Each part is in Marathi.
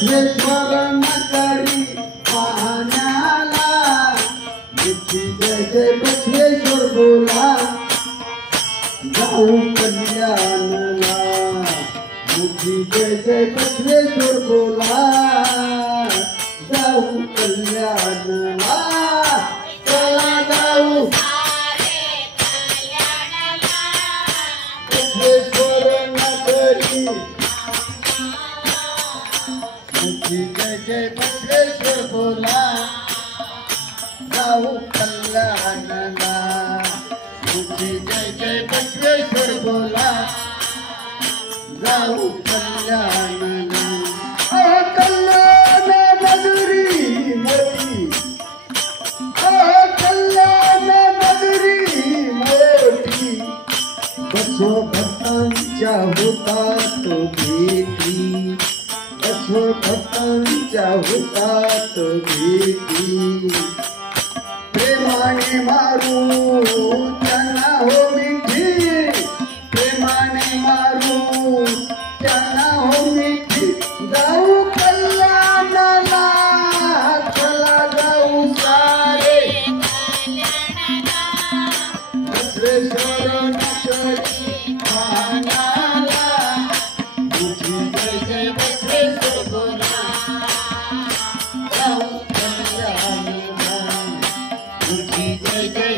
बसवेश्वर नगरी पाहण्याला बुद्धी जय जय बसवेश्वर बोला जाऊ कल्याणला बुद्धी जय जय बसवेश्वर बोला जाऊ कल्याणला चला जाऊ बसवेश्वर नगरी बुद्धी जय जय बसवेश्वर बोला जाऊ कल्याणला बुद्धी जय जय बसवेश्वर बोला जाऊ कल्याणला कल्याण नगरी मोठी कल्याण नगरी मोठी बसव भक्तांच्या होतात भेटी बसव भक्तांच्या होतात भेटी प्रेमाने मारू त्यांना हो मिठी प्रेमाने मारू त्यांना हो मिठी जाऊ कल्याणाला चला जाऊ सारे बसवेश्वर नगरी पाहण्याला बुद्धी जय जय बसवेश्वर बोला जाऊ कल्याणाला बुद्धी जय जय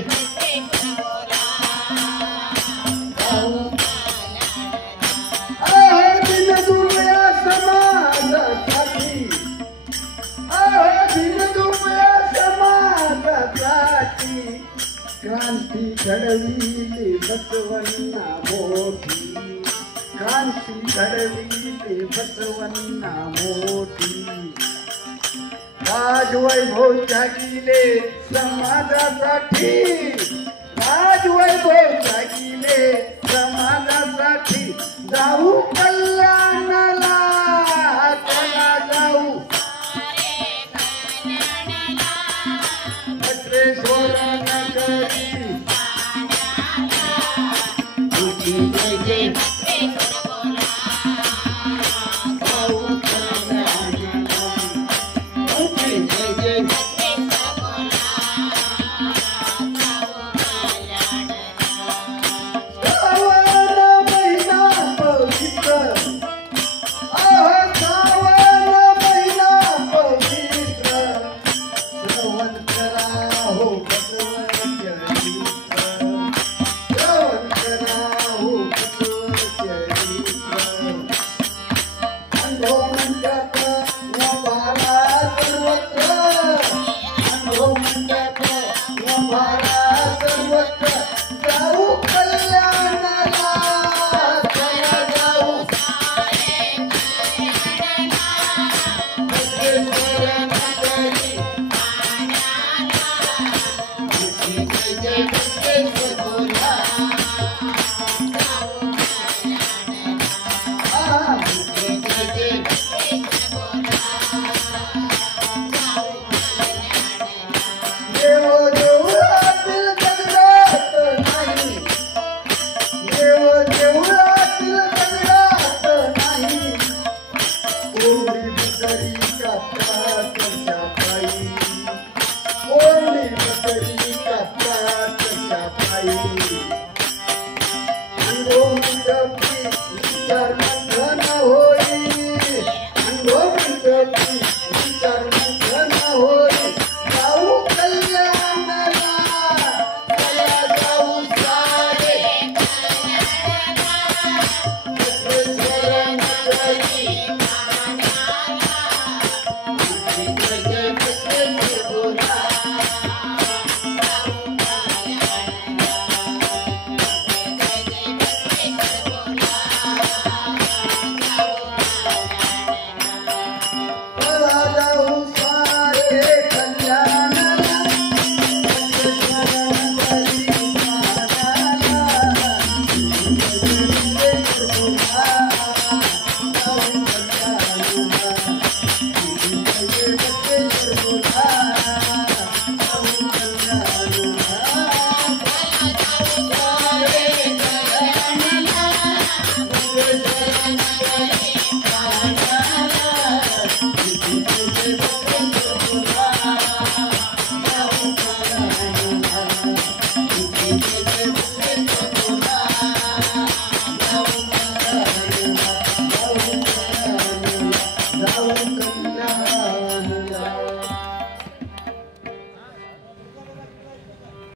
क्रांती घडविली बसवण्णा मोठी क्रांती घडविली बसवण्णा मोठी राजवैभव जागिले समाजासाठी राजवैभव जागिले समाजासाठी जाऊ कल्याणाला चला जाऊ बसवेश्वर नगरी बुद्धी जय जय जाऊ कल्याणाला बुद्धी जय जय श्रावण महिना पवित्र श्रावण महिना पवित्र श्रवण करा हो बसव चरित्र श्रवण करा हो बसव चरित्र अनुभव मंडप उभारा सर्वत्र अनुभव मंडप उभारा सर्वत्र जाऊ कल्याणाला चला जाऊ बसवेश्वर नगरी बुद्धी जय जय बसवेश्वर बोला बुद्धी जय जय देव देवळातील दगडात नाही देव देवळातील दगडात नाही ओढी बकरी कापतात त्याच्या पायी ओढी बकरी कापतात त्याच्या पायी अंगो मंडपी विचार मंथन होई अंगो मंडपी विचार मंथन होई जाऊ कल्याणाला चला जाऊ सारे बसवेश्वर नगरी बुद्धी जय जय बसवेश्वर बोला जय